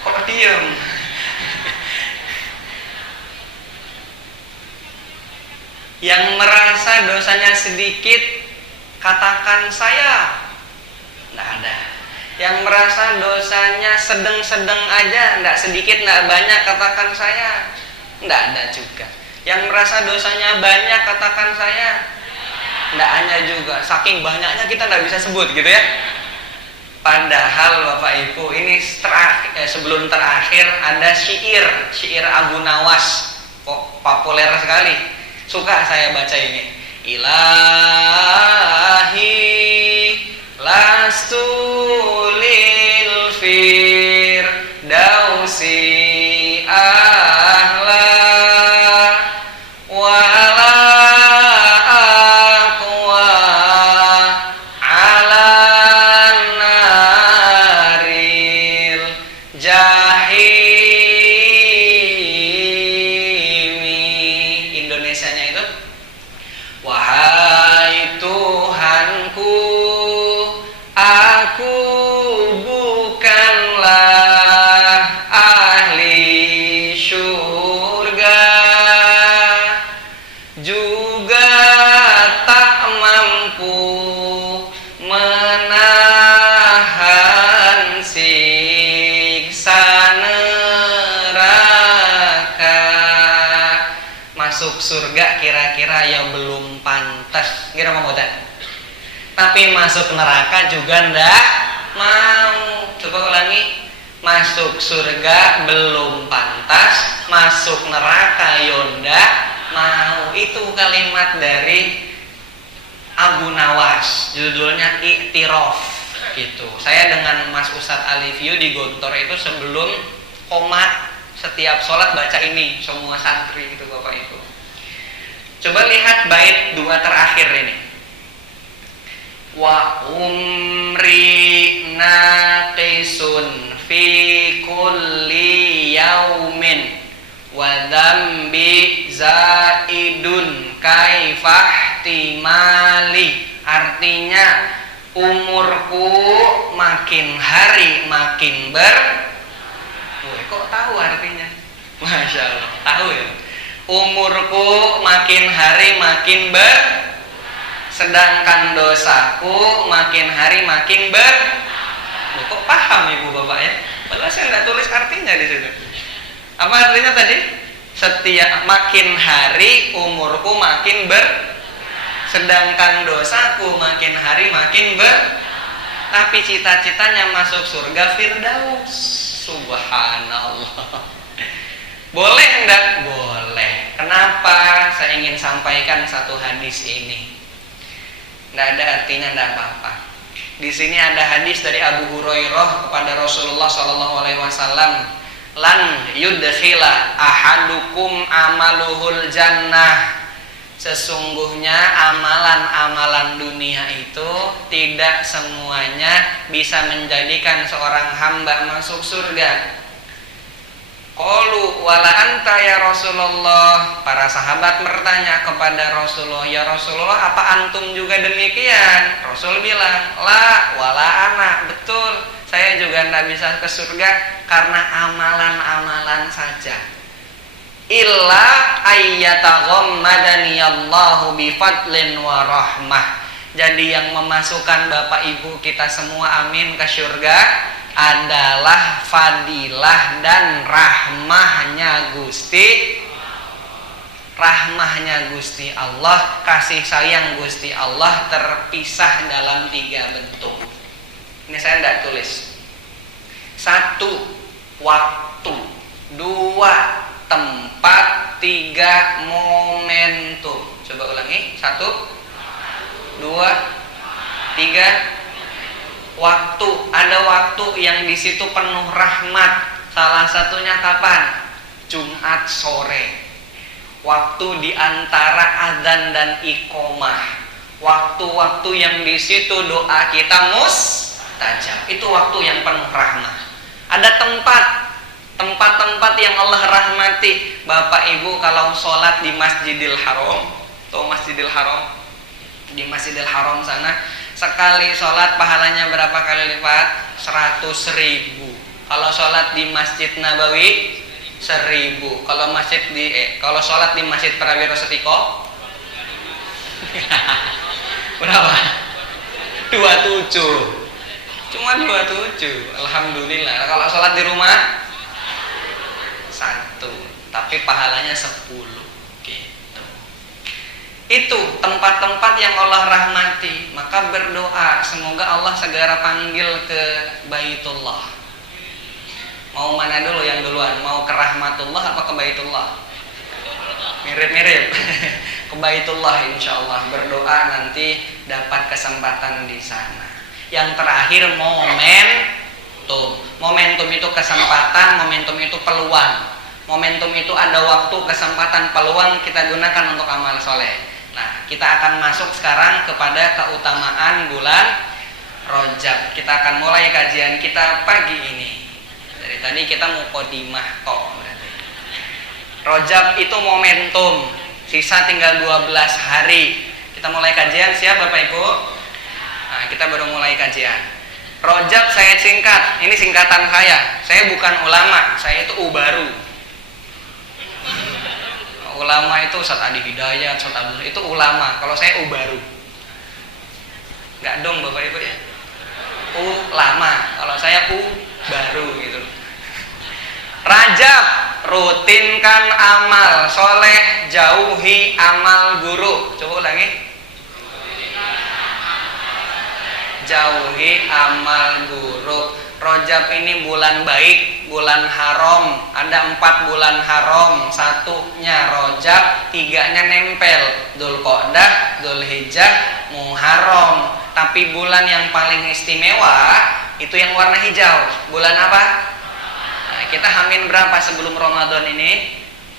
Kok diem? Yang merasa dosanya sedikit katakan saya. Nggak ada. Yang merasa dosanya sedang-sedang aja, nggak sedikit, nggak banyak, katakan saya. Nggak ada juga. Yang merasa dosanya banyak, katakan saya. Nggak hanya juga. Saking banyaknya kita nggak bisa sebut gitu ya. Padahal Bapak Ibu, ini sebelum terakhir ada syair Abu Nawas. Kok populer sekali. Suka saya baca ini. Ilahi lastu lil firdausi ahla wala aqwa ala naril jahimi. Indonesianya itu, wahai Tuhanku, aku bukanlah ahli syurga, juga tak mampu menahan siksa neraka. Masuk surga kira-kira ya belum pantas, kira mau tak? Tapi masuk neraka juga ndak mau. Coba ulangi. Masuk surga belum pantas, masuk neraka ndak mau. Itu kalimat dari Abu Nawas, judulnya Iktiraf gitu. Saya dengan Mas Ustadz Alivio di Gontor itu sebelum komat setiap sholat baca ini, semua santri itu Bapak Ibu. Coba lihat bait dua terakhir ini. Wa umri naqisun fi kulli yaumin wa dzambi zaidun kaifahtimali. Artinya umurku makin hari makin kok tahu artinya? Masya Allah, tahu ya. Umurku makin hari makin sedangkan dosaku makin hari makin kok paham ibu bapak ya? Padahal saya nggak tulis artinya di situ. Apa artinya tadi? Setiap makin hari umurku makin sedangkan dosaku makin hari makin tapi cita-citanya masuk surga Firdaus. Subhanallah. Boleh enggak? Boleh. Kenapa saya ingin sampaikan satu hadis ini? Nggak ada artinya, nggak apa-apa. Di sini ada hadis dari Abu Hurairah kepada Rasulullah Shallallahu Alaihi Wasallam, lan yudkhila ahadukum amaluhul jannah. Sesungguhnya amalan-amalan dunia itu tidak semuanya bisa menjadikan seorang hamba masuk surga. Qalu wala anta ya Rasulullah. Para sahabat bertanya kepada Rasulullah, ya Rasulullah, apa antum juga demikian? Rasul bilang, la wala ana. Betul, saya juga tidak bisa ke surga karena amalan-amalan saja. illa ayyataghammadani Allahu bifadlin wa rahmah. Jadi yang memasukkan Bapak Ibu kita semua amin ke surga adalah fadilah dan rahmahnya Gusti Allah, kasih sayang Gusti Allah terpisah dalam 3 bentuk. Ini saya tidak tulis. 1, waktu. 2, tempat. 3, momentum. Coba ulangi. 1, 2, 3, waktu. Ada waktu yang di situ penuh rahmat. Salah satunya kapan? Jumat sore. Waktu di antara adzan dan iqomah. Waktu-waktu yang di situ doa kita mustajab. Itu waktu yang penuh rahmat. Ada tempat-tempat yang Allah rahmati. Bapak Ibu kalau sholat di Masjidil Haram, tahu Masjidil Haram? Di Masjidil Haram sana sekali sholat pahalanya berapa kali lipat? 100.000. Kalau sholat di Masjid Nabawi 1.000. Kalau sholat di Masjid Prawiro Setiko berapa? 27. Cuma 27. Alhamdulillah. Kalau sholat di rumah 1, tapi pahalanya 10. Gitu. Itu tempat-tempat yang Allah rahmati. Maka berdoa semoga Allah segera panggil ke Baitullah. Mau mana dulu yang duluan? Mau ke Rahmatullah apa ke Baitullah? Mirip-mirip. Ke Baitullah insyaallah. Berdoa nanti dapat kesempatan di sana. Yang terakhir momentum. Momentum itu kesempatan, momentum itu peluang. Momentum itu ada waktu, kesempatan, peluang kita gunakan untuk amal soleh. Nah, kita akan masuk sekarang kepada keutamaan bulan Rajab. Kita akan mulai kajian kita pagi ini. Dari tadi kita muqaddimah kok berarti. Rajab itu momentum. Sisa tinggal 12 hari. Kita mulai kajian, siap Bapak Ibu? Nah, kita baru mulai kajian. Rajab saya singkat. Ini singkatan saya. Saya bukan ulama, saya itu ubaru. Ulama itu Ustaz Adi Hidayat, Ustaz Abdul itu ulama. Kalau saya ubaru. Enggak dong Bapak Ibu ya. Ulama. Kalau saya baru gitu. Rajab, rutinkan amal soleh, jauhi amal buruk. Coba ulangi. Jauhi amal buruk. Rajab ini bulan baik, bulan haram. Ada 4 bulan haram. 1-nya Rajab, 3-nya nempel. Dzulqa'dah, Dzulhijjah, Muharram. Tapi bulan yang paling istimewa itu yang warna hijau. Bulan apa? Nah, kita hamin berapa sebelum Ramadan ini?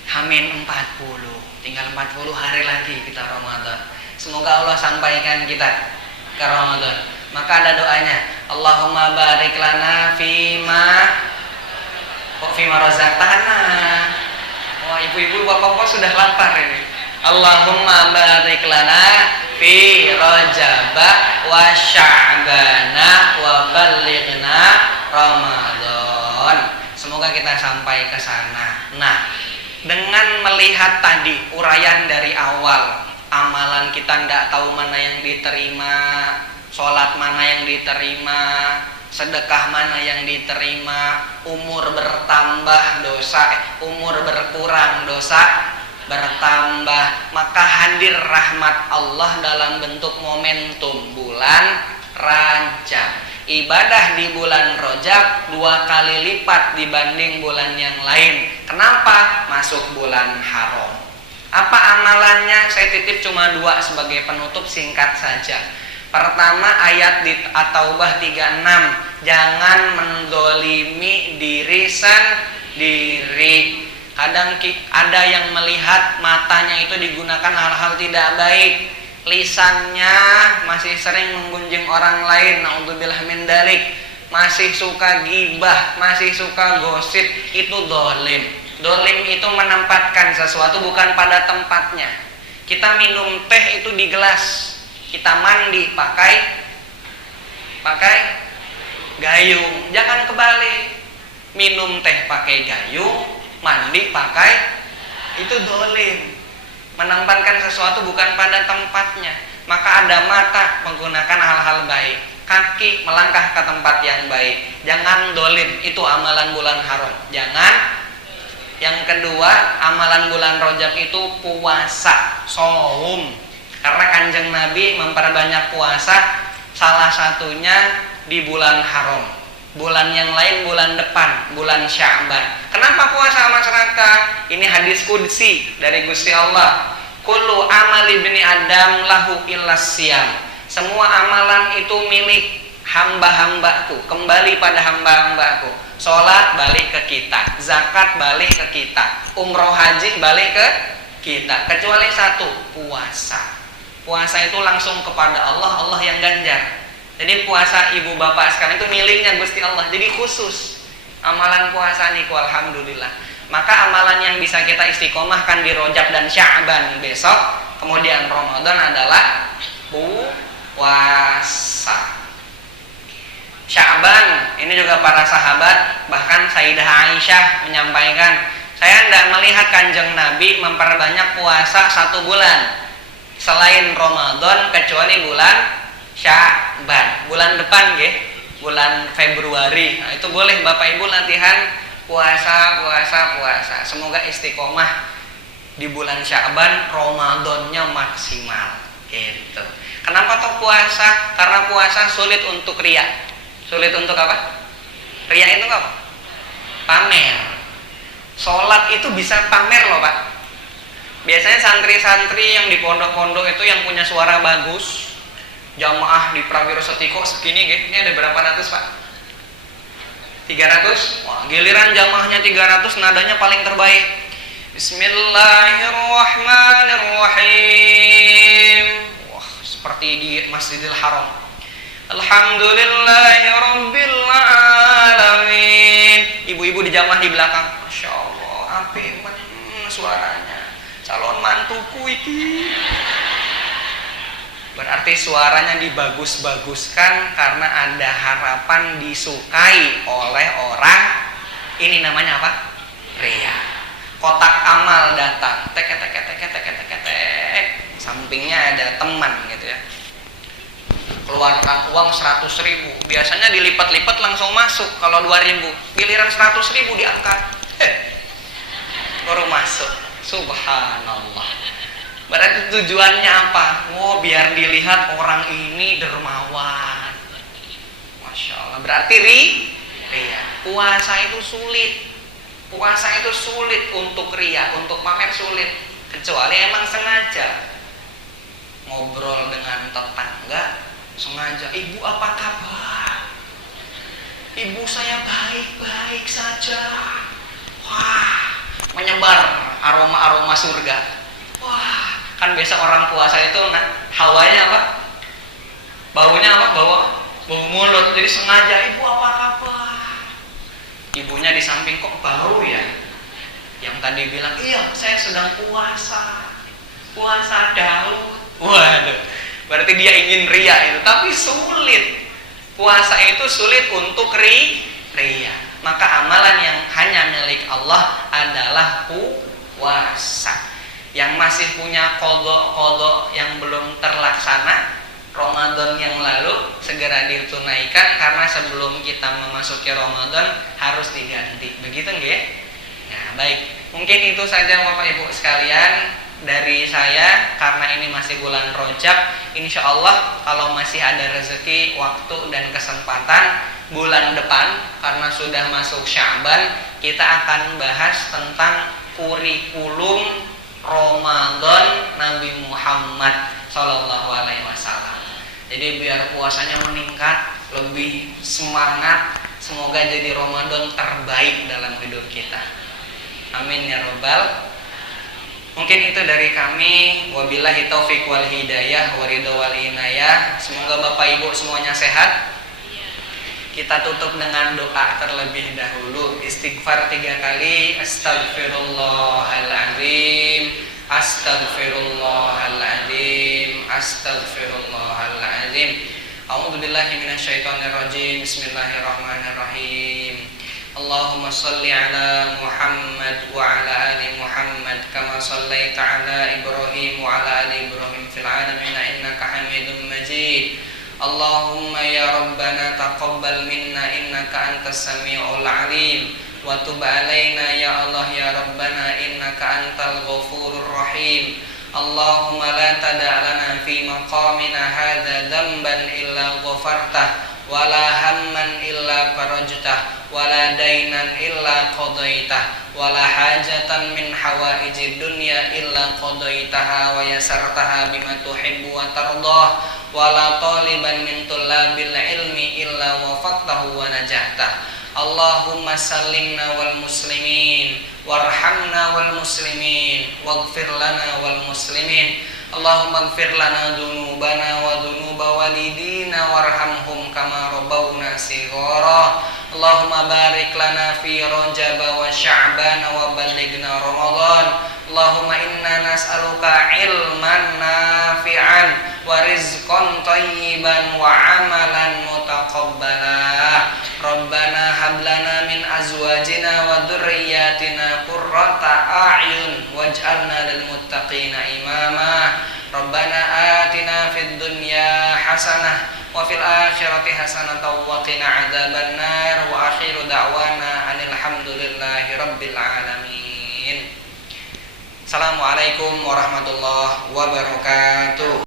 Hamin 40. Tinggal 40 hari lagi kita Ramadan. Semoga Allah sampaikan kita ke Ramadan. Maka ada doanya. Allahumma barik lana fima razaqtana. Wah, ibu-ibu bapak-bapak sudah lapar ini. Allahumma barik lana fi Rajaba wa Sya'bana wa ballighna Ramadan. Semoga kita sampai ke sana. Nah, dengan melihat tadi uraian dari awal, amalan kita tidak tahu mana yang diterima, sholat mana yang diterima, sedekah mana yang diterima, umur bertambah dosa, umur berkurang dosa bertambah. Maka hadir rahmat Allah dalam bentuk momentum bulan Rajab. Ibadah di bulan Rajab 2 kali lipat dibanding bulan yang lain. Kenapa? Masuk bulan haram. Apa amalannya? Saya titip cuma 2 sebagai penutup, singkat saja. Pertama, ayat di At-Taubah 36. Jangan mendolimi diri sendiri. Kadang ada yang melihat matanya itu digunakan hal-hal tidak baik. Lisannya masih sering menggunjing orang lain, naudzubillah min dzalik, masih suka gibah, masih suka gosip, itu dolim. Dolim itu menempatkan sesuatu bukan pada tempatnya. Kita minum teh itu di gelas, kita mandi pakai gayung. Jangan kebalik, minum teh pakai gayung, mandi pakai itu dolim. Menempatkan sesuatu bukan pada tempatnya. Maka ada mata menggunakan hal-hal baik, kaki melangkah ke tempat yang baik. Jangan dolim, itu amalan bulan haram. Jangan. Yang kedua, amalan bulan Rajab itu puasa, shaum. Karena Kanjeng Nabi memperbanyak puasa, salah satunya di bulan haram. Bulan yang lain bulan depan, bulan Sya'ban. Kenapa puasa masyarakat? Ini hadis qudsi dari Gusti Allah. Kullu amali bani Adam lahu illas siyam. Semua amalan itu milik hamba-hambaku, kembali pada hamba-hambaku. Salat balik ke kita, zakat balik ke kita, umroh haji balik ke kita. Kecuali satu, puasa. Puasa itu langsung kepada Allah, Allah yang ganjar. Jadi puasa ibu bapak sekalian itu miliknya Gusti Allah. Jadi khusus amalan puasa niku alhamdulillah. Maka amalan yang bisa kita istiqomahkan di Rajab dan Sya'ban besok, kemudian Ramadan adalah puasa. Sya'ban ini juga para sahabat, bahkan Sayyidah Aisyah menyampaikan, saya tidak melihat Kanjeng Nabi memperbanyak puasa 1 bulan selain Ramadan kecuali bulan Sya'ban, bulan depan bulan Februari. Nah, itu boleh Bapak Ibu latihan puasa. Semoga istiqomah di bulan Sya'ban, Ramadannya maksimal gitu. Kenapa toh puasa? Karena puasa sulit untuk riya. Sulit untuk apa? Riya itu apa? Pamer. Sholat itu bisa pamer loh Pak. Biasanya santri-santri yang di pondok-pondok itu yang punya suara bagus, jamaah di Prawiro Setiko segini ini ada berapa ratus Pak? 300? Wah, giliran jamaahnya 300 nadanya paling terbaik. Bismillahirrahmanirrahim. Wah, seperti di Masjidil Haram. Alhamdulillahirabbil alamin. Ibu-ibu di jamaah di belakang, Masya Allah, apik suaranya. Calon mantuku iki. Berarti suaranya dibagus-baguskan karena ada harapan disukai oleh orang. Ini namanya apa? Riya. Kotak amal datang, tek. Sampingnya ada teman gitu ya. Keluarkan uang 100.000. Biasanya dilipat-lipat langsung masuk. Kalau 2.000, giliran 100.000 diangkat. Baru masuk. Subhanallah. Berarti tujuannya apa? Oh, biar dilihat orang ini dermawan. Masya Allah. Berarti riya. Puasa itu sulit. Puasa itu sulit untuk riya, untuk pamer sulit. Kecuali emang sengaja ngobrol dengan tetangga, sengaja, ibu apa kabar? Ibu saya baik-baik saja. Wah, menyebar aroma-aroma surga. Wah, kan biasa orang puasa itu hawanya apa? Baunya apa? Bau mulut. Jadi sengaja, ibu apa kabar? Ibunya di samping, kok bau ya? Yang tadi bilang, iya saya sedang puasa. Puasa Daud. Waduh, berarti dia ingin riya itu. Tapi sulit. Puasa itu sulit untuk riya. Maka amalan yang hanya milik Allah adalah puasa. Yang masih punya kodok yang belum terlaksana Ramadan yang lalu segera ditunaikan, karena sebelum kita memasuki Ramadan harus diganti. Begitu nggih? Nah, baik. Mungkin itu saja Bapak Ibu sekalian dari saya, karena ini masih bulan Rajab. Insya Allah kalau masih ada rezeki, waktu dan kesempatan, bulan depan karena sudah masuk Sya'ban, kita akan bahas tentang kurikulum Ramadan Nabi Muhammad Sallallahu Alaihi Wasallam. Jadi biar puasanya meningkat, lebih semangat, semoga jadi Ramadan terbaik dalam hidup kita. Amin ya robbal. Mungkin itu dari kami. Wabillahi taufiq wal hidayah wa ridha wal inayah. Semoga Bapak Ibu semuanya sehat. Kita tutup dengan doa terlebih dahulu. Istighfar 3 kali. Astagfirullahaladzim. Astagfirullahaladzim. Astagfirullahaladzim. A'udzubillahi minasyaitonirrajim. Bismillahirrahmanirrahim. Allahumma salli ala Muhammad wa ala ali Muhammad kama sallaita ala Ibrahim wa ala ali Ibrahim fil alamin innaka Hamidum Majid. Allahumma ya Rabbana taqabbal minna innaka antas samiul alim wa tub alaina ya Allah ya Rabbana innaka antal ghafurur rahim. Allahumma la tada' lana fi maqamina hadza dhanban illa ghafartah wala hamman illa farajtah wala dainan illa qadaitah wala hajatan min hawaijid dunya illa qadaitaha wa yasartaha bima tuhibbu wa tardah wala taliban min tullabil ilmi illa wafaqtahu wa najahtah. Allahumma sallimna wal muslimin warhamna wal muslimin waghfir lana wal muslimin. Allahumma ighfir lana dzunubana wa dzunuba walidina warhamhum kama rabbawna shighara. Allahumma barik lana fi Rajab wa Sya'ban wa ballighna Ramadan. Allahumma inna nas'aluka ilman nafi'an wa rizqan thayyiban wa amalan mutaqabbala. Rabbana hab lana min azwajina wa dhurriyyatina qurrata a'yun waj'alna lil muttaqina imama. Rabbana atina fid dunya hasanah wa fil akhirati hasanatan wa qina adzabannar wa akhiru da'wana anil hamdulillahi rabbil alamin. Assalamualaikum warahmatullahi wabarakatuh.